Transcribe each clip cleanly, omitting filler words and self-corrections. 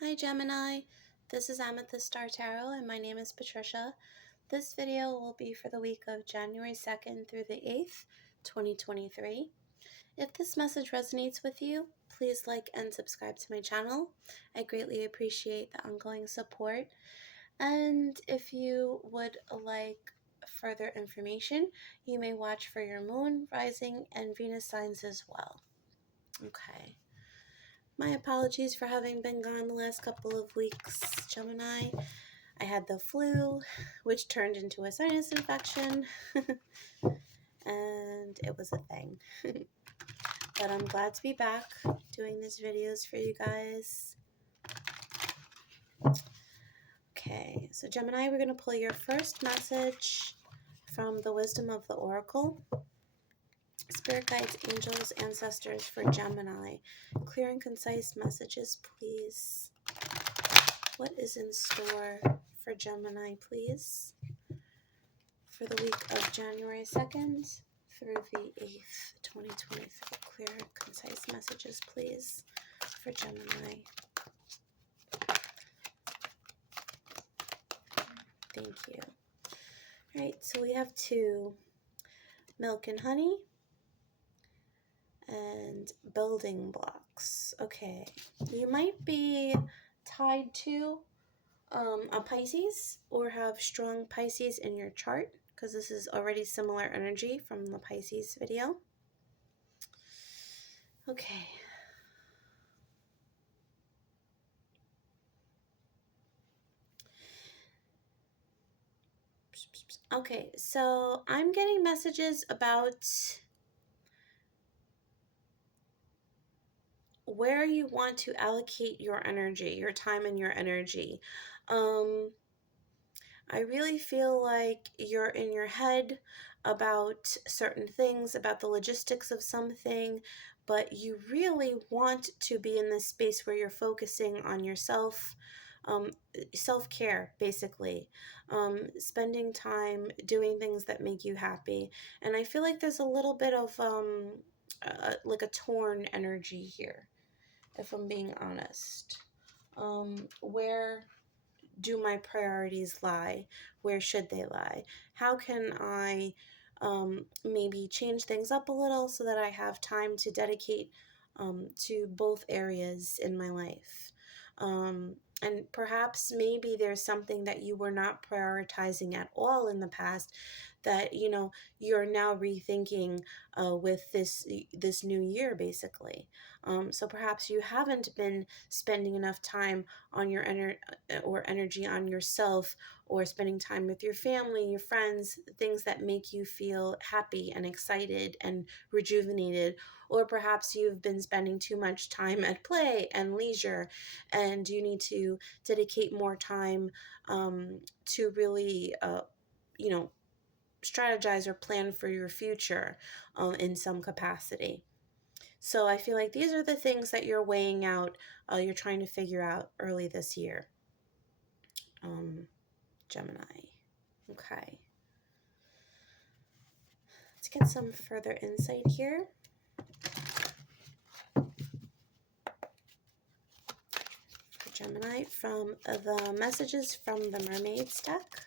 Hi Gemini, this is Amethyst Star Tarot and my name is Patricia. This video will be for the week of January 2nd through the 8th, 2023. If this message resonates with you, please like and subscribe to my channel. I greatly appreciate the ongoing support. And if you would like further information, you may watch for your moon, rising, and Venus signs as well. Okay. My apologies for having been gone the last couple of weeks, Gemini. I had the flu, which turned into a sinus infection, and it was a thing. But I'm glad to be back doing these videos for you guys. Okay, so Gemini, we're going to pull your first message from the Wisdom of the Oracle. Spirit guides, angels, ancestors for Gemini. Clear and concise messages, please. What is in store for Gemini, please? For the week of January 2nd through the 8th, 2023. Clear and concise messages, please, for Gemini. Thank you. All right, so we have two, milk and honey and building blocks. Okay, you might be tied to a Pisces or have strong Pisces in your chart, because this is already similar energy from the Pisces video. Okay. Okay, so I'm getting messages about where you want to allocate your energy, your time and your energy. I really feel like you're in your head about certain things, about the logistics of something, but you really want to be in this space where you're focusing on yourself, self-care, basically, spending time doing things that make you happy. And I feel like there's a little bit of like a torn energy here, if I'm being honest. Where do my priorities lie? Where should they lie? How can I maybe change things up a little so that I have time to dedicate to both areas in my life? And perhaps maybe there's something that you were not prioritizing at all in the past that, you know, you're now rethinking with this new year, basically. So perhaps you haven't been spending enough time on your energy on yourself, or spending time with your family, your friends, things that make you feel happy and excited and rejuvenated. Or perhaps you've been spending too much time at play and leisure, and you need to dedicate more time to really, you know, strategize or plan for your future in some capacity. So I feel like these are the things that you're weighing out, you're trying to figure out early this year, Gemini. Okay. Let's get some further insight here. For Gemini, from the messages from the Mermaids deck.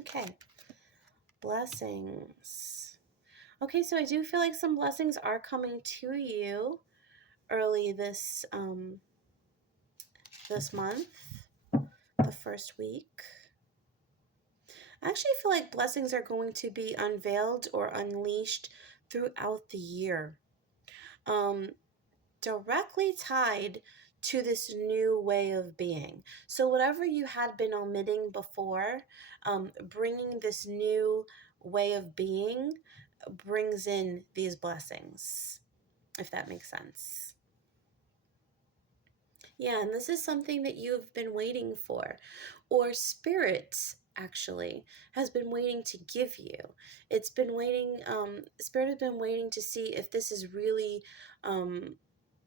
Okay. Blessings. Okay, so I do feel like some blessings are coming to you early this this month, the first week. I actually feel like blessings are going to be unveiled or unleashed throughout the year, directly tied to this new way of being. So whatever you had been omitting before, bringing this new way of being brings in these blessings, if that makes sense. Yeah, and this is something that you've been waiting for, or spirit actually has been waiting to give you. It's been waiting, spirit has been waiting to see if this is really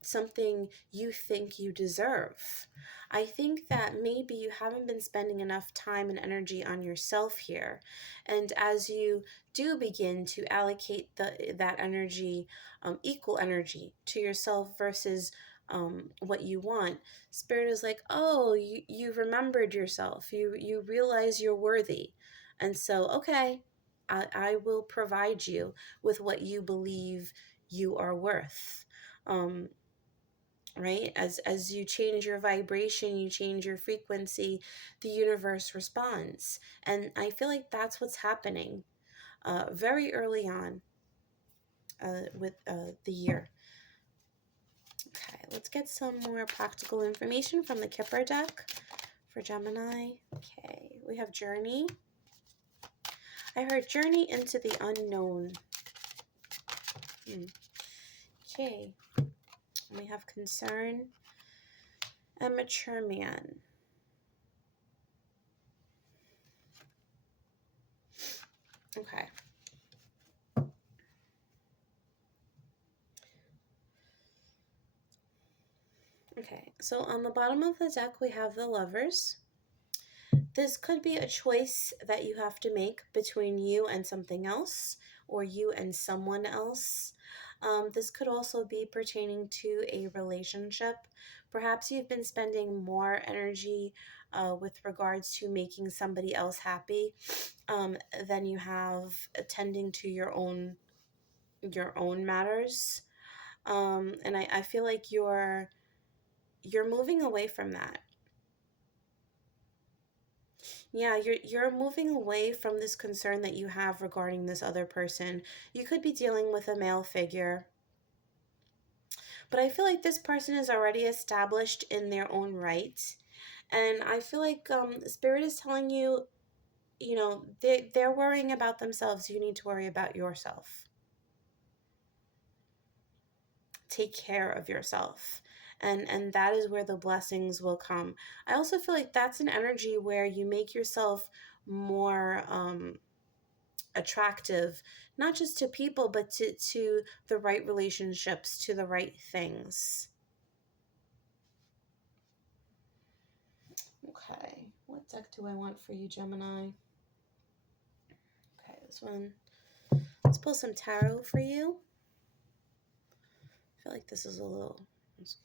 something you think you deserve. I think that maybe you haven't been spending enough time and energy on yourself here. And as you do begin to allocate that energy, equal energy to yourself versus what you want, Spirit is like, oh, you remembered yourself. You realize you're worthy. And so, okay, I will provide you with what you believe you are worth. Um, right, as you change your vibration, you change your frequency, the universe responds. And I feel like that's what's happening very early on with the year. Okay, let's get some more practical information from the Kipper deck for Gemini. Okay, we have Journey. I heard Journey into the Unknown. Okay, we have Concern and Mature Man. Okay. Okay, so on the bottom of the deck, we have the Lovers. This could be a choice that you have to make between you and something else, or you and someone else. This could also be pertaining to a relationship. Perhaps you've been spending more energy with regards to making somebody else happy than you have attending to your own matters. And I feel like you're moving away from that. Yeah, you're moving away from this concern that you have regarding this other person. You could be dealing with a male figure, but I feel like this person is already established in their own right. And I feel like Spirit is telling you, they're worrying about themselves. You need to worry about yourself. Take care of yourself. And that is where the blessings will come. I also feel like that's an energy where you make yourself more attractive, not just to people, but to the right relationships, to the right things. Okay, what deck do I want for you, Gemini? Okay, this one. Let's pull some tarot for you. I feel like this is a little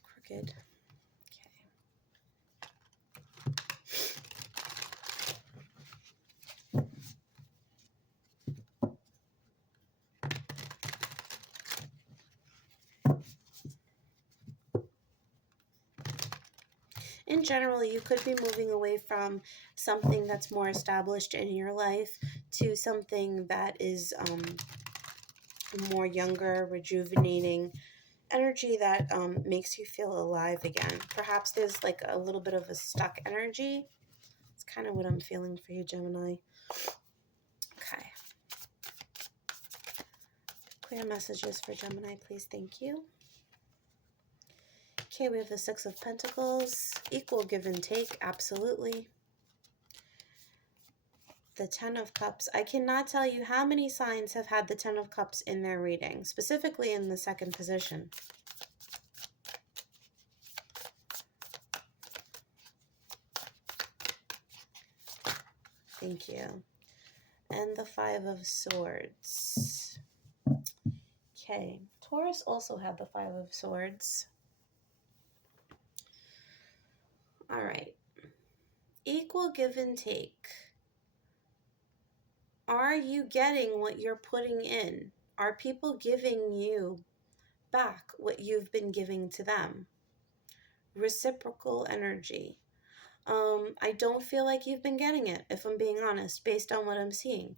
crooked. In general, you could be moving away from something that's more established in your life to something that is more younger, rejuvenating energy that makes you feel alive again. Perhaps there's like a little bit of a stuck energy. It's kind of what I'm feeling for you, Gemini. Okay. Clear messages for Gemini, please. Thank you. Okay, we have the Six of Pentacles. Equal give and take, absolutely. The Ten of Cups. I cannot tell you how many signs have had the Ten of Cups in their reading, specifically in the second position. Thank you. And the Five of Swords. Okay, Taurus also had the Five of Swords. All right. Equal give and take. Are you getting what you're putting in? Are people giving you back what you've been giving to them? Reciprocal energy. I don't feel like you've been getting it, if I'm being honest, based on what I'm seeing.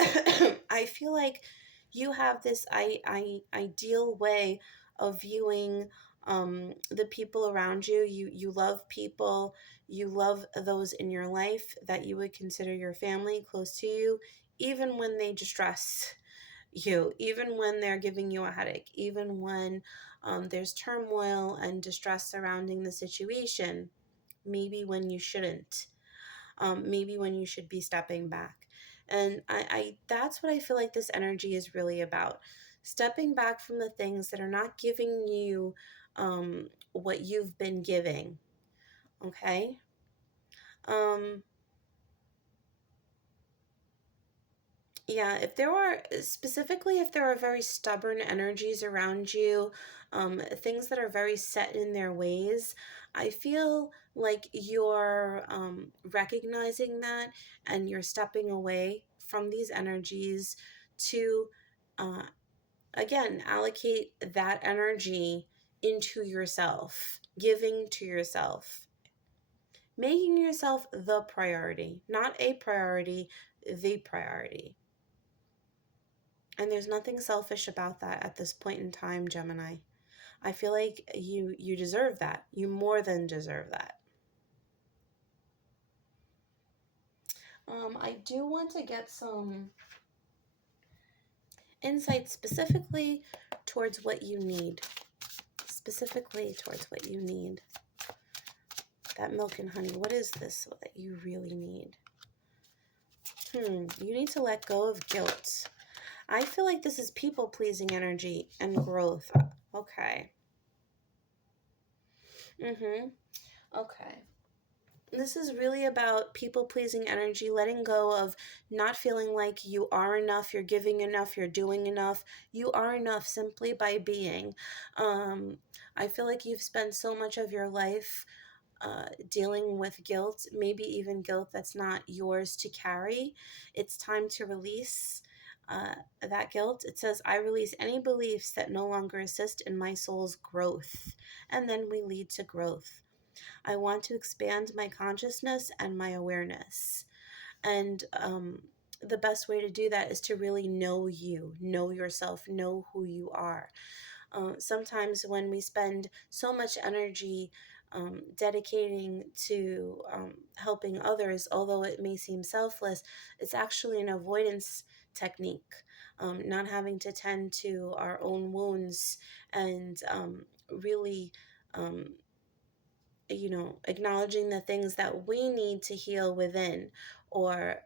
I feel like you have this ideal way of viewing the people around you. You love people. You love those in your life that you would consider your family, close to you, even when they distress you, even when they're giving you a headache, even when there's turmoil and distress surrounding the situation, maybe when you shouldn't, maybe when you should be stepping back. And I that's what I feel like this energy is really about. stepping back from the things that are not giving you what you've been giving. Okay. Um, Yeah, if there are very stubborn energies around you, things that are very set in their ways, I feel like you're recognizing that and you're stepping away from these energies to, uh, again, allocate that energy into yourself, giving to yourself, making yourself the priority, not a priority, the priority. And there's nothing selfish about that at this point in time, Gemini. I feel like you deserve that. You more than deserve that. I do want to get some insight specifically towards what you need. Specifically towards what you need. That milk and honey, what is this that you really need? You need to let go of guilt. I feel like this is people-pleasing energy and growth. Okay. Okay. This is really about people-pleasing energy, letting go of not feeling like you are enough, you're giving enough, you're doing enough. You are enough simply by being. I feel like you've spent so much of your life dealing with guilt, maybe even guilt that's not yours to carry. It's time to release that guilt. It says, I release any beliefs that no longer assist in my soul's growth. And then we lead to growth. I want to expand my consciousness and my awareness. And the best way to do that is to really know you, know yourself, know who you are. Sometimes when we spend so much energy dedicating to helping others, although it may seem selfless, it's actually an avoidance technique. Not having to tend to our own wounds and really acknowledging the things that we need to heal within, or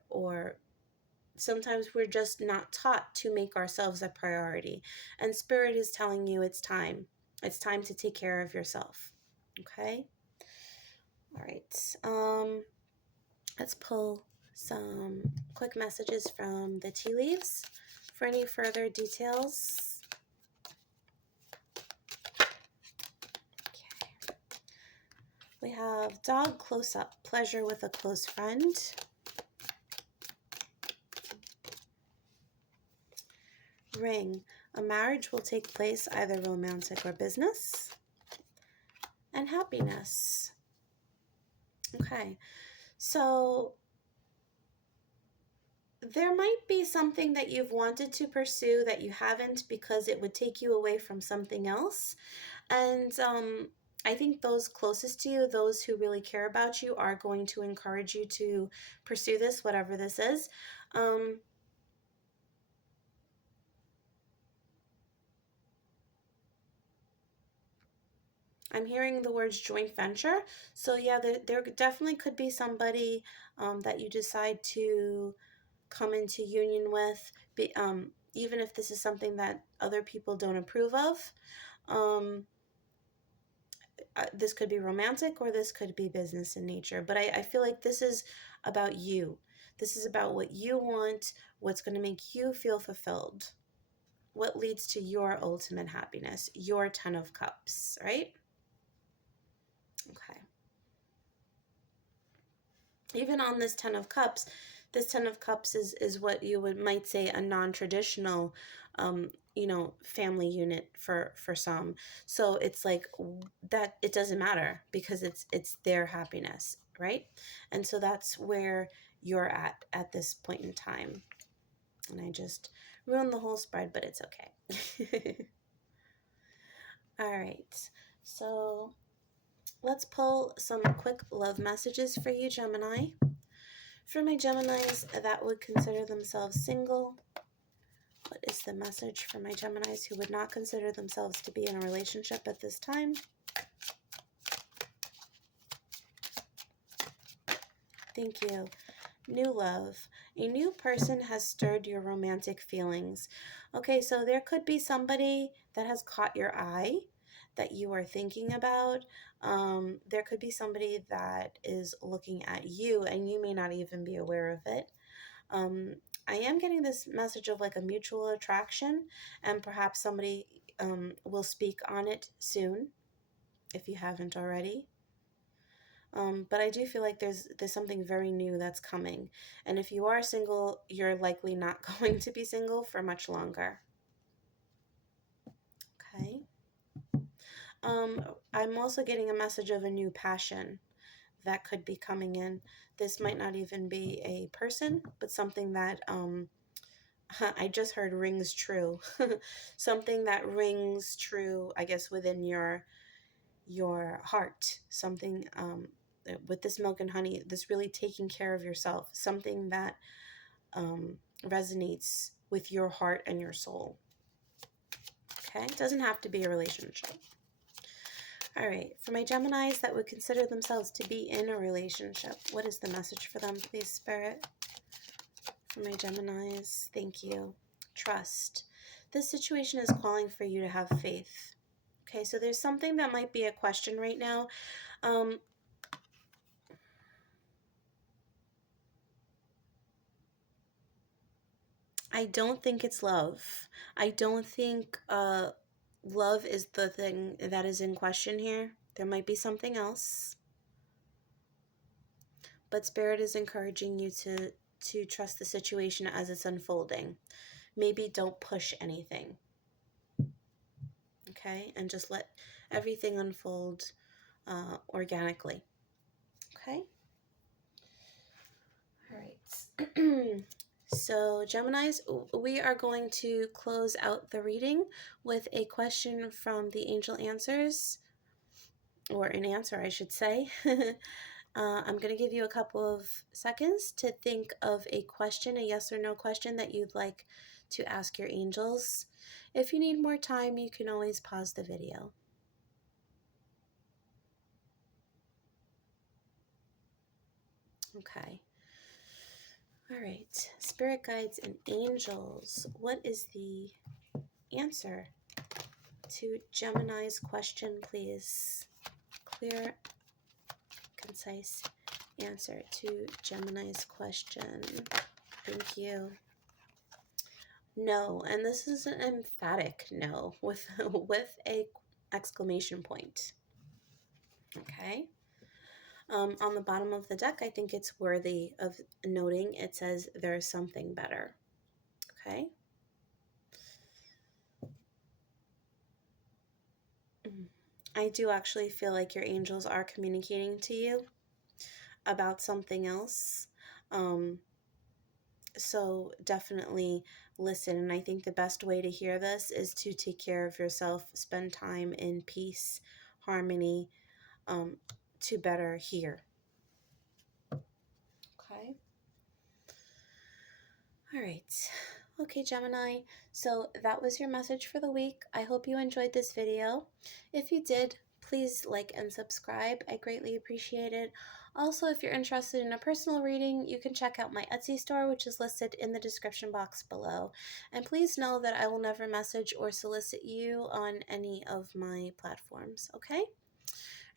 sometimes we're just not taught to make ourselves a priority, and spirit is telling you it's time to take care of yourself. Okay. All right. Let's pull some quick messages from the tea leaves for any further details. We have dog close up, pleasure with a close friend. Ring, a marriage will take place, either romantic or business. And happiness. Okay, so there might be something that you've wanted to pursue that you haven't because it would take you away from something else. And I think those closest to you, those who really care about you, are going to encourage you to pursue this, whatever this is. I'm hearing the words joint venture. So yeah, there definitely could be somebody that you decide to come into union with, even if this is something that other people don't approve of. This could be romantic or this could be business in nature, but I feel like this is about you. This is about what you want, what's going to make you feel fulfilled, what leads to your ultimate happiness, your 10 of Cups, right? Okay. Even on this 10 of Cups, this 10 of Cups is what you might say a non-traditional family unit for some. So it's like that, it doesn't matter because it's their happiness, right? And so that's where you're at this point in time. And I just ruined the whole spread, but it's okay. All right, so let's pull some quick love messages for you, Gemini. For my Geminis that would consider themselves single, what is the message for my Geminis who would not consider themselves to be in a relationship at this time? Thank you. New love. A new person has stirred your romantic feelings. Okay, so there could be somebody that has caught your eye that you are thinking about. There could be somebody that is looking at you and you may not even be aware of it. Um, I am getting this message of like a mutual attraction, and perhaps somebody will speak on it soon if you haven't already. But I do feel like there's something very new that's coming. And if you are single, you're likely not going to be single for much longer. Okay. I'm also getting a message of a new passion that could be coming in. This might not even be a person, but something that I just heard rings true. Something that rings true, I guess, within your heart. Something with this milk and honey, this really taking care of yourself, something that resonates with your heart and your soul. Okay, it doesn't have to be a relationship. All right, for my Geminis that would consider themselves to be in a relationship, what is the message for them, please, Spirit? For my Geminis, thank you. Trust. This situation is calling for you to have faith. Okay, so there's something that might be a question right now. I don't think it's love. I don't think love is the thing that is in question here. There might be something else. But Spirit is encouraging you to trust the situation as it's unfolding. Maybe don't push anything. Okay? And just let everything unfold organically. Okay? All right. So, Geminis, we are going to close out the reading with a question from the Angel Answers, or an answer, I should say. I'm going to give you a couple of seconds to think of a question, a yes or no question that you'd like to ask your angels. If you need more time, you can always pause the video. Okay. All right. Spirit guides and angels, what is the answer to Gemini's question, please? Clear, concise answer to Gemini's question. Thank you. No, and this is an emphatic no with with a exclamation point. Okay. On the bottom of the deck, I think it's worthy of noting. It says there's something better. Okay. I do actually feel like your angels are communicating to you about something else. So definitely listen. And I think the best way to hear this is to take care of yourself, spend time in peace, harmony, to better hear. Okay. All right. Okay, Gemini. So that was your message for the week. I hope you enjoyed this video. If you did, please like and subscribe. I greatly appreciate it. Also, if you're interested in a personal reading, you can check out my Etsy store, which is listed in the description box below. And please know that I will never message or solicit you on any of my platforms, okay?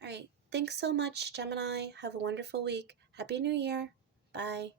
All right. Thanks so much, Gemini. Have a wonderful week. Happy New Year. Bye.